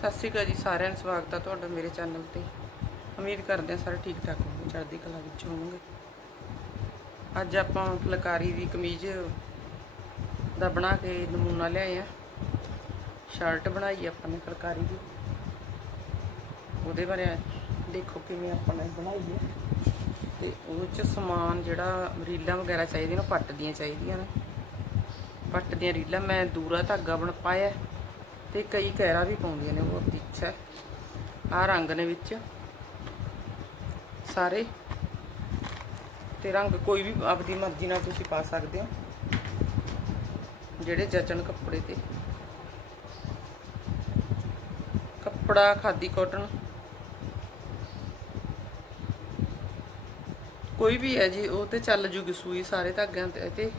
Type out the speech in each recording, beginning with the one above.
ਸਤਿ ਸ਼੍ਰੀ ਅਕਾਲ ਜੀ ਸਾਰਿਆਂ ਨੂੰ, ਸਵਾਗਤ ਹੈ ਤੁਹਾਡਾ ਮੇਰੇ ਚੈਨਲ ਤੇ। ਉਮੀਦ ਕਰਦੇ ਹਾਂ ਸਾਰੇ ਠੀਕ ਠਾਕ ਹੋਵੋਗੇ, ਚੜ੍ਹਦੀ ਕਲਾ ਵਿੱਚ ਹੋਵੋਗੇ। ਅੱਜ ਆਪਾਂ ਫੁਲਕਾਰੀ ਦੀ ਕਮੀਜ਼ ਦਾ ਬਣਾ ਕੇ ਨਮੂਨਾ ਲਿਆਏ ਆ। ਸ਼ਰਟ ਬਣਾਈ ਆਪਾਂ ਨੇ ਫੁਲਕਾਰੀ ਦੀ। ਉਹਦੇ ਬਾਰੇ ਦੇਖੋ ਕਿਵੇਂ ਆਪਾਂ ਨੇ ਬਣਾਈ ਹੈ ਤੇ ਉਹ ਚ ਸਮਾਨ ਜਿਹੜਾ ਰੀਲਾਂ ਵਗੈਰਾ ਚਾਹੀਦੀਆਂ ਨੇ ਪੱਟ ਦੀਆਂ ਚਾਹੀਦੀਆਂ ਨੇ। ਪੱਟ ਦੀਆਂ ਰੀਲਾਂ, ਮੈਂ ਦੂਰਾ ਧਾਗਾ ਬਣ ਪਾਇਆ। ਤੇ ਕਈ ਕਹਿਰਾ ਵੀ ਪਾਉਂਦੀਆਂ ਨੇ, ਬਹੁਤ ਆਪਣੀ ਇੱਛਾ ਹੈ। ਆਹ ਰੰਗ ਨੇ ਵਿੱਚ। ਸਾਰੇ। ਤੇ ਰੰਗ ਕੋਈ ਵੀ ਆਪਦੀ ਮਰਜ਼ੀ ਨਾਲ ਤੁਸੀਂ ਪਾ ਸਕਦੇ ਹੋ। ਜਿਹੜੇ ਜਚਣ ਕੱਪੜੇ ਤੇ। ਕੱਪੜਾ, ਖਾਦੀ ਕਾਟਨ ਕੋਈ ਵੀ ਹੈ ਜੀ, ਉਹ ਤੇ ਚੱਲ ਜੂਗੀ ਸੂਈ ਸਾਰੇ ਧਾਗਿਆਂ ਤੇ ਤੇ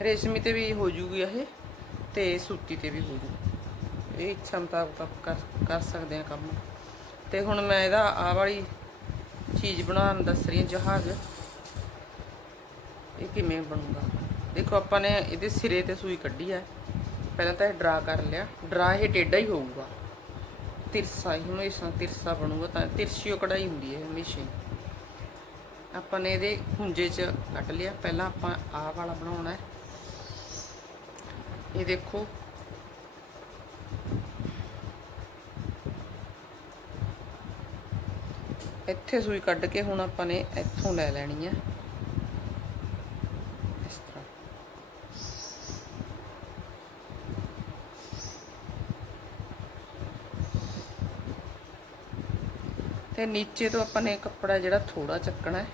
ਰੇਸ਼ਮੀ ਤੇ ਵੀ ਹੋ ਜੂਗੀ ਇਹ। ਤੇ ਸੂਤੀ ਤੇ ਵੀ ਹੋ ਜੂ ਇਹ ਇੱਛਾ ਮੁਤਾਬਕ ਆਪ ਕਰ ਕਰ ਸਕਦੇ ਆ ਕੰਮ। ਤੇ ਹੁਣ ਮੈਂ ਇਹਦਾ ਆ ਵਾਲੀ ਚੀਜ਼ ਬਣਾਉਣ ਦੱਸ ਰਹੀ ਹਾਂ, ਜਹਾਜ਼। ਇਹ ਕਿਵੇਂ ਬਣੂਗਾ? ਦੇਖੋ, ਆਪਾਂ ਨੇ ਇਹਦੇ ਸਿਰੇ ਤੇ ਸੂਈ ਕੱਢੀ ਹੈ। ਪਹਿਲਾਂ ਤਾਂ ਇਹ ਡਰਾ ਕਰ ਲਿਆ। ਡਰਾ ਇਹ ਟੇਢਾ ਹੀ ਹੋਊਗਾ। ਤਿਰਸਾ ਹੀ ਹੁਣ ਹਮੇਸ਼ਾ ਤਿਰਸਾ ਬਣੂਗਾ ਤਾਂ ਤਿਰਛੀਓ ਕਢਾਈ ਹੁੰਦੀ ਹੈ ਹਮੇਸ਼ਾ ਹੀ। ਆਪਾਂ ਨੇ ਇਹਦੇ ਹੁੰਜੇ 'ਚ ਕੱਟ ਲਿਆ। ਪਹਿਲਾਂ ਆਪਾਂ ਆਹ ਵਾਲਾ ਬਣਾਉਣਾ ਹੈ। ਇਹ ਦੇਖੋ। ਇੱਥੇ ਸੂਈ ਕੱਢ ਕੇ ਹੁਣ ਆਪਾਂ ਨੇ ਇੱਥੋਂ ਲੈ ਲੈਣੀ ਹੈ। ਇਸ ਤਰ੍ਹਾਂ। ਤੇ ਨੀਚੇ ਤੋਂ ਆਪਾਂ ਨੇ ਕੱਪੜਾ ਜਿਹੜਾ ਥੋੜਾ ਚੱਕਣਾ ਹੈ।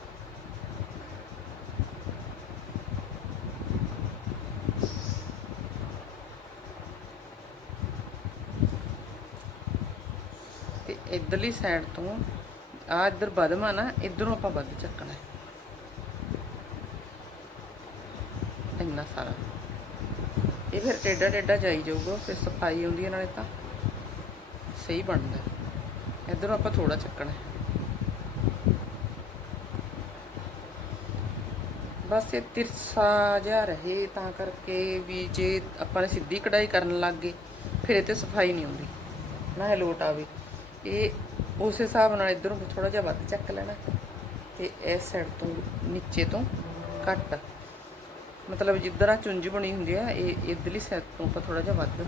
ਤੇ ਇਧਰਲੀ ਸਾਈਡ ਤੋਂ ਆ ਇੱਧਰ ਬਦਮਾ ਨਾ, ਇਧਰੋਂ ਆਪਾਂ ਵੱਧ ਚੱਕਣਾ ਇੰਨਾ ਸਾਰਾ। ਇਹ ਫਿਰ ਟੇਡਾ ਟੇਡਾ ਜਾਈ ਜਾਊਗਾ, ਫਿਰ ਸਫ਼ਾਈ ਹੁੰਦੀ ਹੈ ਨਾਲੇ ਤਾਂ। ਸਹੀ ਬਣਦਾ ਹੈ। ਇੱਧਰੋਂ ਆਪਾਂ ਥੋੜਾ ਚੱਕਣਾ ਬਸ ਇਹ ਤਿਰਸਾ ਜਿਹਾ ਰਹੇ ਤਾਂ ਕਰਕੇ ਵੀ ਜੇ ਆਪਾਂ ਨੇ ਸਿੱਧੀ ਕਢਾਈ ਕਰਨ ਲੱਗ ਗਏ, ਫਿਰ ਇਹ ਤੇ ਸਫ਼ਾਈ ਨਹੀਂ ਹੁੰਦੀ। ਨਾ ਇਹ ਲੋਟ ਆਵੇ। ਇਹ ਉਸ ਹਿਸਾਬ ਨਾਲ ਇਧਰੋਂ ਥੋੜਾ ਜਿਹਾ ਵੱਧ ਚੱਕ ਲੈਣਾ ਤੇ ਇਸ ਸਾਈਡ ਤੋਂ ਨੀਚੇ ਤੋਂ ਘੱਟ। ਮਤਲਬ ਜਿੱਧਰ ਆ ਚੁੰਝ ਬਣੀ ਹੁੰਦੀ ਆ, ਇਹ ਇਧਰਲੀ ਸਾਈਡ ਤੋਂ ਆਪਾਂ ਥੋੜਾ ਜਿਹਾ ਵੱਧ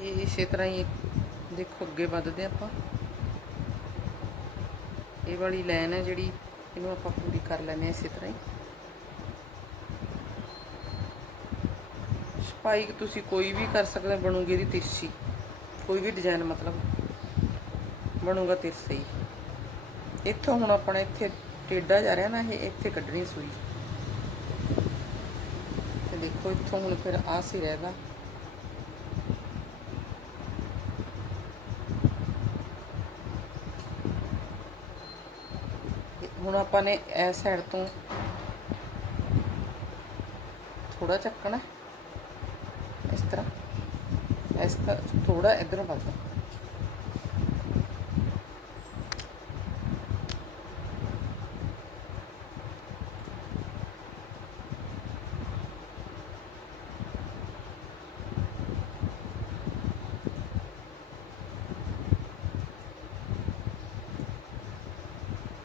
ਇਹ ਇਸੇ ਤਰ੍ਹਾਂ ਹੀ ਦੇਖੋ ਅੱਗੇ ਵੱਧਦੇ ਆਪਾਂ। ਇਹ ਵਾਲੀ ਲਾਈਨ ਹੈ ਜਿਹੜੀ ਇਹਨੂੰ ਆਪਾਂ ਪੂਰੀ ਕਰ ਲੈਨੇ ਆ ਇਸੇ ਤਰ੍ਹਾਂ ਹੀ। ਸਪਾਈ ਤੁਸੀਂ ਕੋਈ ਵੀ ਕਰ ਸਕਦੇ ਹੋ, ਬਣੂਗੀ ਇਹਦੀ ਤਿਰਸੀ ਕੋਈ ਵੀ ਡਿਜ਼ਾਈਨ ਮਤਲਬ ਬਣੂਗਾ ਤਿਰਛਾ। ਹੀ ਇੱਥੋਂ ਹੁਣ ਆਪਣਾ ਇੱਥੇ ਟੇਡਾ ਜਾ ਰਿਹਾ ਨਾ ਇਹ ਇੱਥੇ ਕੱਢਣੀ ਸੂਈ। ਤੇ ਦੇਖੋ ਇੱਥੋਂ ਹੁਣ ਫਿਰ ਆਹ ਸੀ ਰਹੇਗਾ ਹੁਣ ਆਪਾਂ ਨੇ ਇਸ ਸਾਈਡ ਤੋਂ ਥੋੜਾ ਚੱਕਣਾ। ਇਸ ਤਰ੍ਹਾਂ। ਇਸ ਤਰ੍ਹਾਂ ਥੋੜਾ ਇਧਰੋਂ ਵੱਧ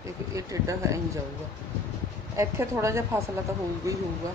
ਤੇ ਇਹ ਟੇਡਾ ਐਂ ਜਾਊਗਾ। ਇੱਥੇ ਥੋੜਾ ਜਿਹਾ ਫਾਸਲਾ ਤਾਂ ਹੋਊਗਾ ਹੀ ਹੋਊਗਾ।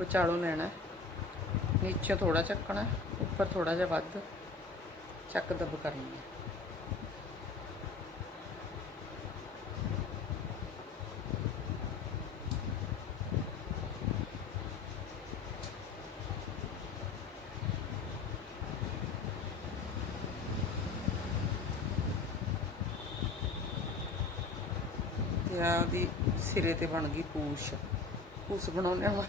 ਵਿਚਾਲੋਂ ਲੈਣਾ ਹੈ। ਨੀਚੇ ਥੋੜਾ ਚੱਕਣਾ ਉੱਪਰ ਥੋੜਾ ਜਿਹਾ ਵੱਧ ਚੱਕ ਦਬ ਕਰਨੀ ਹੈ। ਤੇ ਆਹ ਉਹਦੀ ਸਿਰੇ ਤੇ ਬਣ ਗਈ ਪੂਛ। ਪੂਛ ਬਣਾਉਣੇ ਹੁਣ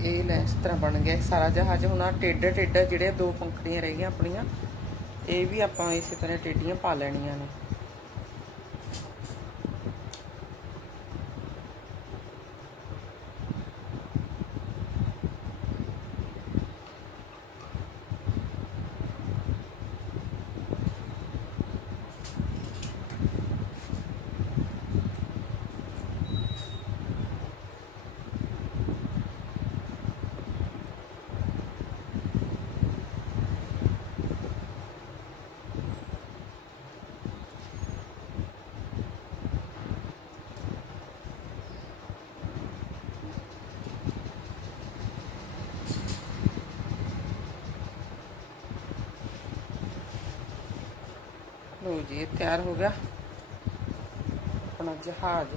ਇਹ ਲੈ ਇਸ ਤਰ੍ਹਾਂ ਬਣ ਗਿਆ। ਸਾਰਾ ਜਹਾਜ਼ ਹੁਣ ਆ ਟੇਡਾ ਟੇਡਾ ਜਿਹੜੇ ਦੋ ਪੰਖੜੀਆਂ ਰਹਿ ਗਈਆਂ ਆਪਣੀਆਂ, ਇਹ ਵੀ ਆਪਾਂ ਇਸੇ ਤਰ੍ਹਾਂ ਟੇਡੀਆਂ ਪਾ ਲੈਣੀਆਂ ਨੇ। ਲੋ ਜੀ, ਇਹ ਤਿਆਰ ਹੋ ਗਿਆ। ਆਪਣਾ ਜਹਾਜ਼।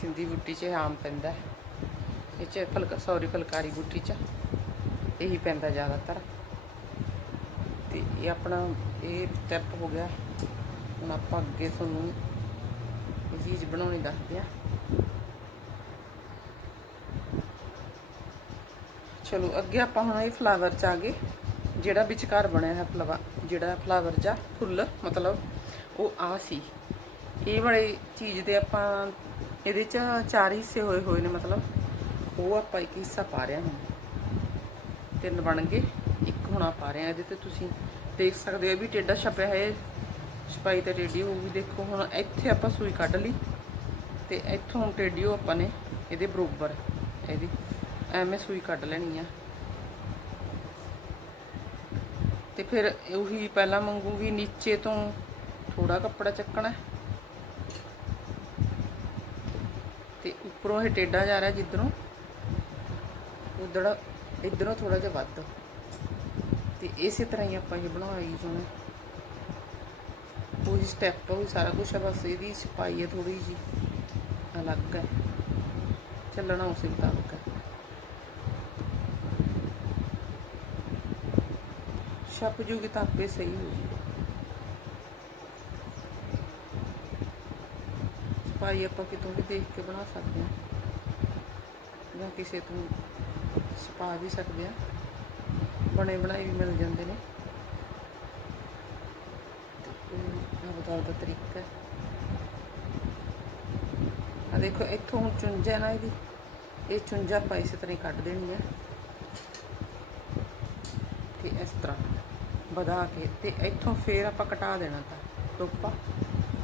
ਸਿੰਧੀ ਬੁੱਟੀ 'ਚ ਆਮ ਪੈਂਦਾ ਇਹ 'ਚ ਫਲਕਾ ਸੌਰੀ ਫਲਕਾਰੀ ਬੁੱਟੀ 'ਚ ਇਹੀ ਪੈਂਦਾ ਜ਼ਿਆਦਾਤਰ। ਤੇ ਇਹ ਆਪਣਾ, ਇਹ ਸਟੈਪ ਹੋ ਗਿਆ। ਹੁਣ ਆਪਾਂ ਅੱਗੇ ਤੁਹਾਨੂੰ ਇਹ ਚੀਜ਼ ਬਣਾਉਣੀ ਦੱਸਦੇ ਆ ਚਲੋ, ਅੱਗੇ ਆਪਾਂ ਹੁਣ ਇਹ ਫਲਾਵਰ ਚ ਆ ਗਏ। ਜਿਹੜਾ ਵਿਚਕਾਰ ਬਣਿਆ ਹੈ ਫਲਵਾ ਜਿਹੜਾ ਫਲਾਵਰ ਜਾਂ ਫੁੱਲ, ਮਤਲਬ ਉਹ ਆ ਸੀ। ਇਹ ਵਾਲੀ ਚੀਜ਼ ਦੇ ਆਪਾਂ ਇਹਦੇ ਚ ਚਾਰ ਹਿੱਸੇ ਹੋਏ ਹੋਏ ਨੇ, ਮਤਲਬ ਉਹ ਆਪਾਂ ਇੱਕ ਹਿੱਸਾ ਪਾ ਰਹੇ ਹਾਂ ਤਿੰਨ ਬਣ ਗਏ, ਇੱਕ ਹੋਣਾ ਪਾ ਰਹੇ ਹਾਂ। ਇਹਦੇ ਤੇ ਤੁਸੀਂ ਦੇਖ ਸਕਦੇ ਹੋ ਵੀ ਟੇਡਾ ਛਪਿਆ ਹੈ। ਛਪਾਈ ਤੇ ਟੇਡੀ ਹੋਊਗੀ ਦੇਖੋ, ਹੁਣ ਇੱਥੇ ਆਪਾਂ ਸੂਈ ਕੱਢ ਲਈ ਤੇ ਇੱਥੋਂ ਟੇਡੀਓ ਆਪਾਂ ਨੇ ਇਹਦੇ ਬਰੋਬਰ, ਇਹਦੀ। ਐਵੇਂ ਸੂਈ ਕੱਢ ਲੈਣੀ ਆ। ਤੇ ਫਿਰ ਉਹੀ ਪਹਿਲਾਂ ਮੰਗੂਗੀ ਨੀਚੇ ਤੋਂ ਥੋੜਾ ਕੱਪੜਾ ਚੱਕਣਾ। ਹੈ। ਤੇ ਉੱਪਰੋਂ ਇਹ ਟੇਡਾ ਜਾ ਰਿਹਾ ਜਿੱਧਰੋਂ ਉਧੜ ਇਧਰੋਂ ਥੋੜਾ ਜਿਹਾ ਵੱਧ। ਤੇ ਇਸੇ ਤਰ੍ਹਾਂ ਹੀ ਆਪਾਂ ਇਹ ਬਣਾਈ ਜਾਣਾ ਉਹੀ ਸਟੈਪ ਉਹੀ ਸਾਰਾ ਕੁਝ ਹੈ ਬਸ ਇਹਦੀ ਸਫ਼ਾਈ ਹੈ ਥੋੜੀ ਜੀ ਅਲੱਗ ਹੈ ਚੱਲਣਾ ਉਸੇ ਮੁਤਾਬਕ ਹੈ ਛਪ ਜੂਗੀ ਤਾਂ ਆਪੇ ਸਹੀ ਹੋ ਜੂਗੀ। ਸਫ਼ਾਈ ਆਪਾਂ ਕਿਤੋਂ ਵੀ ਦੇਖ ਕੇ ਬਣਾ ਸਕਦੇ ਹਾਂ। ਜਾਂ ਕਿਸੇ ਤੋਂ ਸਪਾ ਵੀ ਸਕਦੇ ਹਾਂ। ਬਣੇ ਬਣਾਏ ਵੀ ਮਿਲ ਜਾਂਦੇ ਨੇ। ਤੇ ਬਤਾਉ ਦਾ ਤਰੀਕਾ ਆ ਦੇਖੋ, ਇੱਥੋਂ ਹੁਣ ਚੁੰਝਾ ਨਾ ਇਹਦੀ। ਇਹ ਚੁੰਝਾ ਆਪਾਂ ਇਸੇ ਤਰ੍ਹਾਂ ਹੀ ਕੱਢ ਦੇਣੀ ਹੈ। ਤੇ ਇਸ ਤਰ੍ਹਾਂ ਵਧਾ ਕੇ ਤੇ ਇੱਥੋਂ ਫੇਰ ਆਪਾਂ ਘਟਾ ਦੇਣਾ ਤਾਂ ਟੋਪਾ।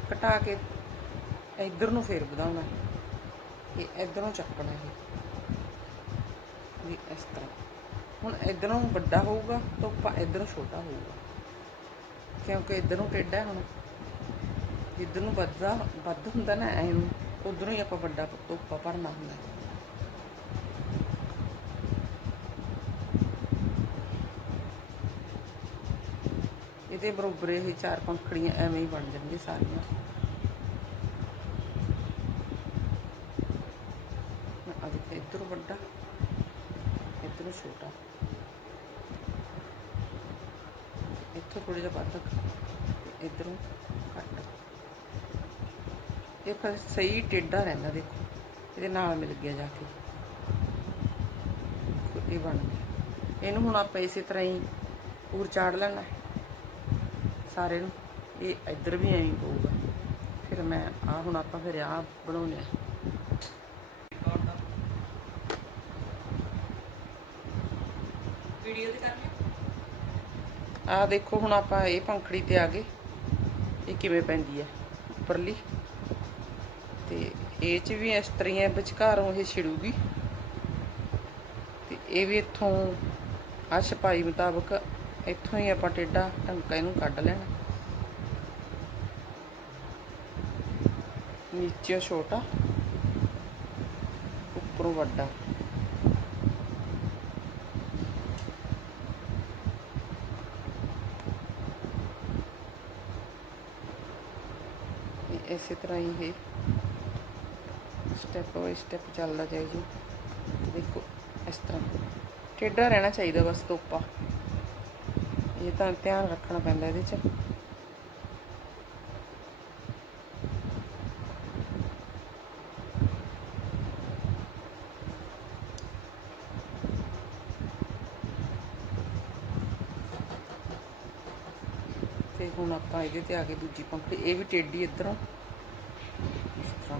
ਕਟਾ ਕੇ ਇੱਧਰ ਨੂੰ ਫੇਰ ਵਧਾਉਣਾ। ਇਹ ਇੱਧਰੋਂ ਚੱਕਣਾ ਇਹ। ਵੀ ਇਸ ਤਰ੍ਹਾਂ। ਹੁਣ ਇੱਧਰੋਂ ਵੱਡਾ ਹੋਊਗਾ, ਟੋਪਾ ਇੱਧਰੋਂ ਛੋਟਾ ਹੋਊਗਾ। ਕਿਉਂਕਿ ਇੱਧਰੋਂ ਟੇਢਾ ਹੁਣ। ਜਿੱਧਰ ਨੂੰ ਵੱਧਦਾ, ਵੱਧ ਹੁੰਦਾ ਨਾ, ਐਂ ਨੂੰ, ਉਧਰੋਂ ਹੀ ਆਪਾਂ ਵੱਡਾ ਟੋਪਾ ਭਰਨਾ ਹੁੰਦਾ। ਇਹਦੇ ਬਰੋਬਰ ਇਹ ਚਾਰ ਪੰਖੜੀਆਂ ਐਵੇਂ ਹੀ ਬਣ ਜਾਣਗੀਆਂ ਸਾਰੀਆਂ। ਆ ਦੇਖੋ ਇੱਧਰੋਂ ਵੱਡਾ, ਇੱਧਰੋਂ ਛੋਟਾ। ਇੱਥੋਂ ਥੋੜਾ ਜਿਹਾ ਵੱਧ ਤੇ ਇੱਧਰੋਂ ਘੱਟ। ਇਹ ਫਿਰ ਸਹੀ ਟੇਢਾ ਰਹਿੰਦਾ, ਦੇਖੋ। ਇਹਦੇ ਨਾਲ ਮਿਲ ਗਿਆ ਜਾ ਕੇ। ਇਹ ਬਣ ਗਿਆ। ਇਹਨੂੰ ਹੁਣ ਆਪਾਂ ਇਸੇ ਤਰ੍ਹਾਂ ਹੀ ਪੂਰ ਚਾੜ ਲੈਣਾ। ਹੈ ਸਾਰੇ ਨੂੰ ਇਹ ਇੱਧਰ ਵੀ ਹੀ ਪਊਗਾ। ਫਿਰ ਮੈਂ ਆ ਹੁਣ ਆਪਾਂ ਫਿਰ ਆ ਬਣਾਉਣੇ ਆ ਵੀਡੀਓ ਤੇ ਕਰ ਲਿਓ। ਆ ਦੇਖੋ ਹੁਣ ਆਪਾਂ ਇਹ ਪੰਖੜੀ ਤੇ ਆ ਗਏ। ਇਹ ਕਿਵੇਂ ਪੈਂਦੀ ਹੈ ਉੱਪਰਲੀ। ਤੇ ਇਹ ਚ ਵੀ ਇਸ ਤਰ੍ਹਾਂ ਹੈ ਵਿਚਕਾਰੋਂ ਇਹ ਛਿੜੂਗੀ। ਤੇ ਇਹ ਵੀ ਇੱਥੋਂ ਆ ਛਪਾਈ ਮੁਤਾਬਕ ਇੱਥੋਂ ਹੀ ਆਪਾਂ ਟੇਡਾ ਟੰਕਾ ਇਹਨੂੰ ਕੱਢ ਲੈਣਾ। ਨੀਚੇ ਛੋਟਾ, ਉੱਪਰੋਂ ਵੱਡਾ। ਇਸੇ ਤਰ੍ਹਾਂ ਹੀ ਇਹ ਸਟੈਪ ਬਾਈ ਸਟੈਪ ਚੱਲਦਾ ਜਾਈ ਜੀ। ਦੇਖੋ, ਇਸ ਤਰ੍ਹਾਂ। ਟੇਢਾ ਰਹਿਣਾ ਚਾਹੀਦਾ ਬਸ ਤੋਪਾ ਇਹ ਤਾਂ ਧਿਆਨ ਰੱਖਣਾ ਪੈਂਦਾ ਇਹਦੇ 'ਚ ਤੇ ਹੁਣ ਆਪਾਂ ਇਹਦੇ ਤੇ ਆ ਕੇ ਦੂਜੀ ਪੰਖੜੀ ਇਹ ਵੀ ਟੇਢੀ ਇਧਰੋਂ। ਇਸ ਤਰ੍ਹਾਂ।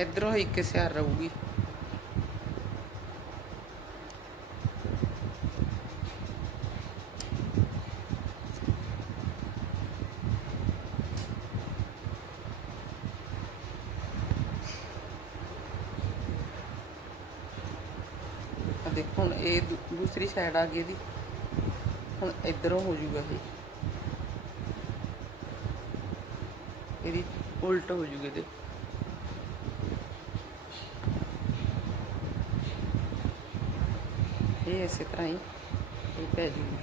ਇਧਰੋਂ ਇੱਕ ਸਿਆਰ ਰਹੂਗੀ। ਦੇਖੋ, ਹੁਣ ਇਹ ਦੂ- ਦੂਸਰੀ ਸਾਈਡ ਆ ਗਈ ਇਹਦੀ। ਹੁਣ ਇਧਰੋਂ ਹੋ ਜਾਊਗਾ ਇਹ। ਇਹਦੀ ਉਲਟ ਹੋ ਜੂਗੀ ਇਹਦੇ। ਇਹ ਇਸੇ ਤਰ੍ਹਾਂ ਹੀ ਇਹ ਪੈ ਜੂਗੀ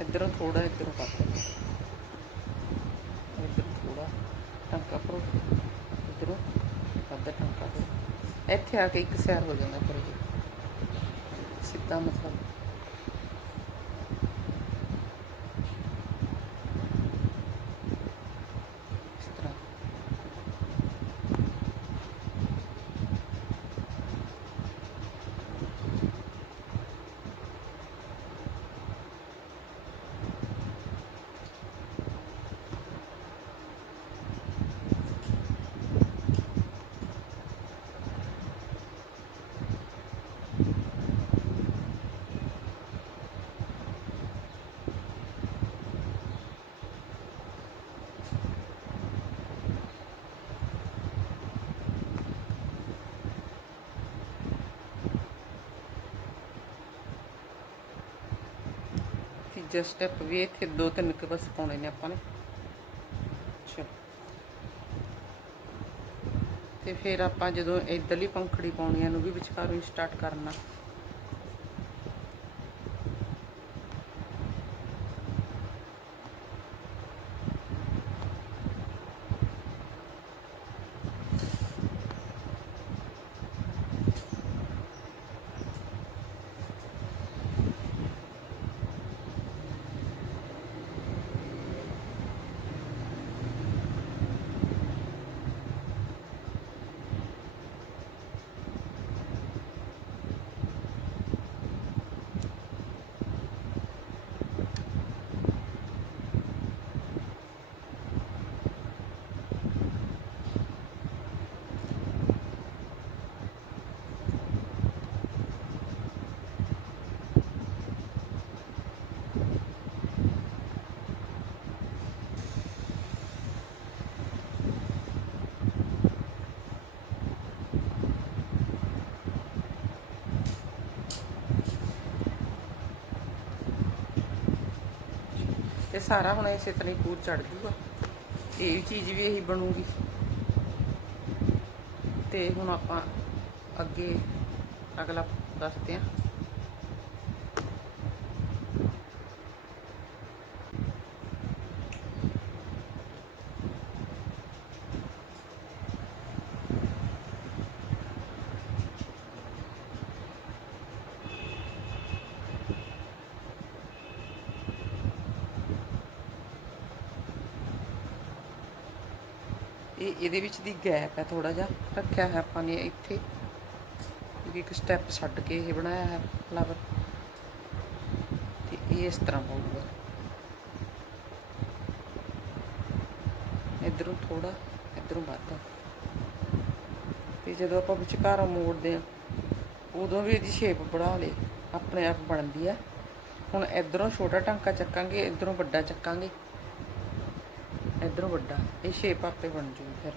ਇਧਰੋਂ ਥੋੜਾ ਇਧਰੋਂ ਕੱਟ ਇਧਰ ਥੋੜਾ ਟਾਂਕਾ ਭਰੋ ਇਧਰੋਂ ਅੱਧਾ ਟਾਂਕਾ ਭਰੋ ਇੱਥੇ ਆ ਕੇ ਇੱਕ ਸੈਰ ਹੋ ਜਾਂਦਾ ਫਿਰ ਸਿੱਧਾ ਮਤਲਬ ਇਸ ਤਰ੍ਹਾਂ ਤੀਜਾ ਸਟੈਪ ਵੀ ਇੱਥੇ ਦੋ ਤਿੰਨ ਕੇ ਬਸ ਪਾਉਣੇ ਨੇ ਆਪਾਂ ਨੇ। ਚਲੋ। ਤੇ ਫਿਰ ਆਪਾਂ ਜਦੋਂ ਇਧਰਲੀ ਪੰਖੜੀ ਪਾਉਣੀ ਆ ਨੂੰ ਵੀ ਵਿਚਕਾਰੋਂ ਹੀ ਸਟਾਰਟ ਕਰਨਾ। ਇਹ ਸਾਰਾ ਹੁਣ ਇਸੇ ਤਰ੍ਹਾਂ ਹੀ ਪੂਰ ਚੜ ਜੂਗਾ। ਇਹ ਚੀਜ਼ ਵੀ ਇਹੀ ਬਣੂਗੀ। ਤੇ ਹੁਣ ਆਪਾਂ ਅੱਗੇ ਅਗਲਾ ਦੱਸਦੇ ਹਾਂ ਇਹ ਇਹਦੇ ਵਿੱਚ ਦੀ ਗੈਪ ਹੈ ਥੋੜਾ ਜਿਹਾ। ਰੱਖਿਆ ਹੈ ਆਪਾਂ ਨੇ ਇੱਥੇ। ਕਿਉਂਕਿ ਇੱਕ ਸਟੈਪ ਛੱਡ ਕੇ ਇਹ ਬਣਾਇਆ ਹੈ ਫਲਾਵਰ ਤੇ ਇਹ ਇਸ ਤਰ੍ਹਾਂ ਹੋਊਗਾ। ਇਧਰੋਂ ਥੋੜਾ ਇਧਰੋਂ ਵੱਧ। ਤੇ ਜਦੋਂ ਆਪਾਂ ਵਿਚਕਾਰੋਂ ਮੋੜਦੇ ਆ ਉਦੋਂ ਵੀ ਇਹਦੀ ਸ਼ੇਪ ਬਣਾ ਲੇ ਆਪਣੇ ਆਪ ਬਣਦੀ ਆ ਹੁਣ ਇਧਰੋਂ ਛੋਟਾ ਟਾਂਕਾ ਚੱਕਾਂਗੇ, ਇਧਰੋਂ ਵੱਡਾ ਚੱਕਾਂਗੇ। ਇਧਰੋਂ ਵੱਡਾ, ਇਹ ਸ਼ੇਪ ਆਪੇ ਬਣ ਜੂਗੀ। ਫਿਰ।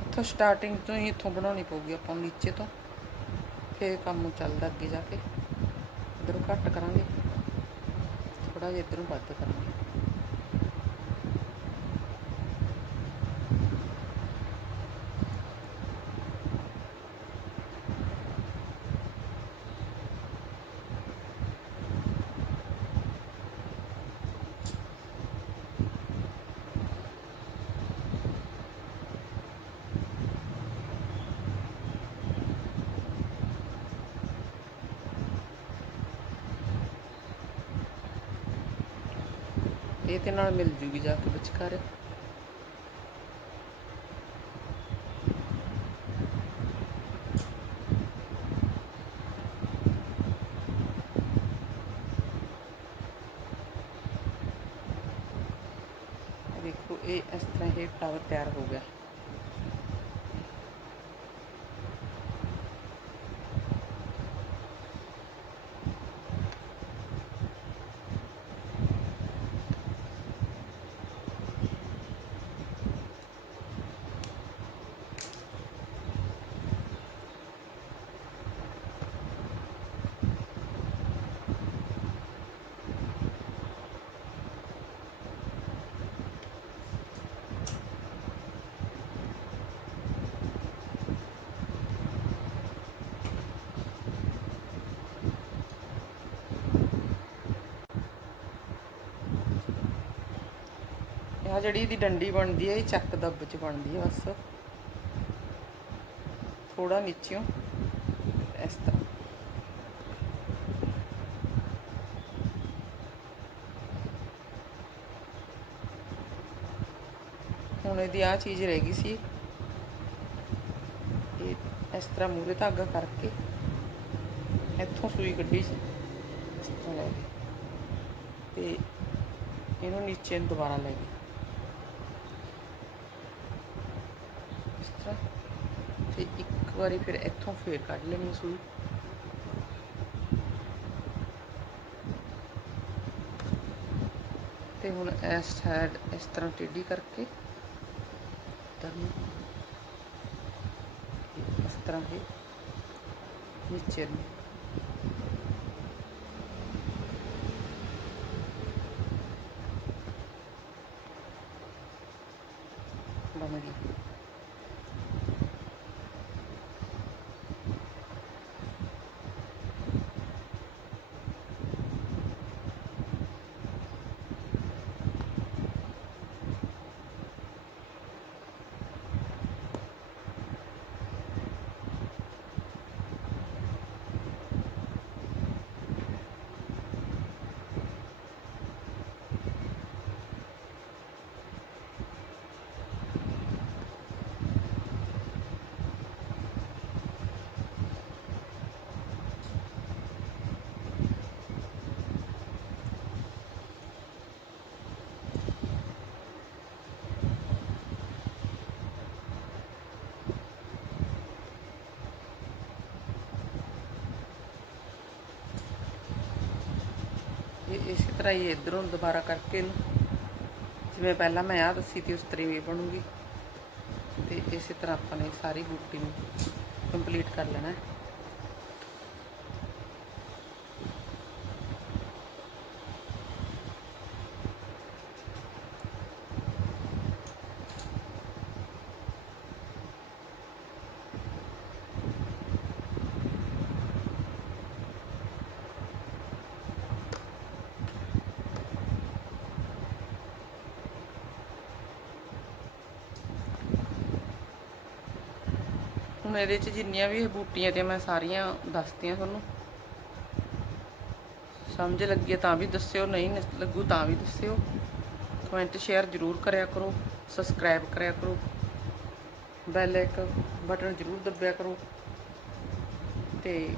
ਇੱਥੋਂ ਸਟਾਰਟਿੰਗ ਤੋਂ ਹੀ ਇੱਥੋਂ ਬਣਾਉਣੀ ਪਊਗੀ ਆਪਾਂ ਨੂੰ ਨੀਚੇ ਤੋਂ। ਫਿਰ ਕੰਮ ਚੱਲਦਾ ਅੱਗੇ ਜਾ ਕੇ। ਇਧਰੋਂ ਘੱਟ ਕਰਾਂਗੇ। ਥੋੜਾ ਜਿਹਾ ਇਧਰੋਂ ਵੱਧ ਕਰਾਂਗੇ। ਇਹ ਤੇ ਨਾਲ ਮਿਲ ਜੂਗੀ ਜਾ ਕੇ ਵਿਚਕਾਰ। ਇਹ ਦੇਖੋ, ਇਹ ਇਸ ਤਰ੍ਹਾਂ ਇਹ ਫਲਾਵਰ ਤਿਆਰ ਹੋ ਗਿਆ ਜਿਹੜੀ ਇਹਦੀ ਡੰਡੀ ਬਣਦੀ ਹੈ, ਇਹ ਚੱਕ ਦੱਬ ਚ ਬਣਦੀ ਹੈ ਬਸ। ਥੋੜਾ ਨੀਚਿਓਂ, ਇਸ ਤਰ੍ਹਾਂ। ਹੁਣ ਇਹਦੀ ਆ ਚੀਜ਼ ਰਹਿ ਗਈ ਸੀ। ਇਹ ਇਸ ਤਰ੍ਹਾਂ ਮੂਰੇ ਧਾਗਾ ਕਰਕੇ ਇੱਥੋਂ ਸੂਈ ਕੱਢੀ ਸੀ ਇਸ ਤਰ੍ਹਾਂ ਲੈ ਕੇ ਤੇ ਇਹਨੂੰ ਨੀਚੇ ਦੁਬਾਰਾ ਲੈ ਗਈ। ਤੇ ਇੱਕ ਵਾਰੀ ਫਿਰ ਇੱਥੋਂ ਫੇਰ ਕੱਢ ਲੈਣੀ ਸੂਈ। ਤੇ ਹੁਣ ਇਸ ਸਾਈਡ ਇਸ ਤਰ੍ਹਾਂ ਟੇਢੀ ਕਰਕੇ ਤਰਨੀ ਇਸ ਤਰ੍ਹਾਂ ਹੀ ਨੀਚੇ ਨੂੰ ਬਣ ਗਈ ਇਹ ਇਸੇ ਤਰ੍ਹਾਂ ਹੀ ਇਧਰੋਂ ਦੁਬਾਰਾ ਕਰਕੇ ਇਹਨੂੰ। ਜਿਵੇਂ ਪਹਿਲਾਂ ਮੈਂ ਆਹ ਦੱਸੀ ਤੀ ਉਸ ਤਰ੍ਹਾਂ ਹੀ ਇਹ ਬਣੂਗੀ। ਤੇ ਇਸੇ ਤਰ੍ਹਾਂ ਆਪਾਂ ਨੇ ਸਾਰੀ ਬੂਟੀ ਨੂੰ ਕੰਪਲੀਟ ਕਰ ਲੈਣਾ ਹੈ। ਹੁਣ ਇਹਦੇ ਚ ਜਿੰਨੀਆਂ ਵੀ ਇਹ ਬੂਟੀਆਂ ਤੇ ਮੈਂ ਸਾਰੀਆਂ ਦੱਸਤੀਆਂ ਤੁਹਾਨੂੰ। ਸਮਝ ਲੱਗੀ ਤਾਂ ਵੀ ਦੱਸਿਓ, ਨਹੀਂ ਲੱਗੂ ਤਾਂ ਵੀ ਦੱਸਿਓ। ਕਮੈਂਟ ਸ਼ੇਅਰ ਜ਼ਰੂਰ ਕਰਿਆ ਕਰੋ ਸਬਸਕ੍ਰਾਈਬ ਕਰਿਆ ਕਰੋ। ਬੈਲ ਇੱਕ ਬਟਨ ਜ਼ਰੂਰ ਦਬਿਆ ਕਰੋ। ਤੇ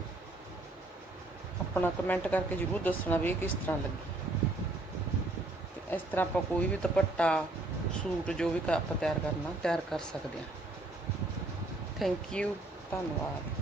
ਆਪਣਾ ਕਮੈਂਟ ਕਰਕੇ ਜ਼ਰੂਰ ਦੱਸਣਾ ਵੀ ਇਹ ਕਿਸ ਤਰ੍ਹਾਂ ਲੱਗੀ। ਇਸ ਤਰ੍ਹਾਂ ਆਪਾਂ ਕੋਈ ਵੀ ਦੁਪੱਟਾ, ਸੂਟ ਜੋ ਵੀ ਆਪਾਂ ਤਿਆਰ ਕਰਨਾ, ਤਿਆਰ ਕਰ ਸਕਦੇ ਹਾਂ। Thank you. Tá.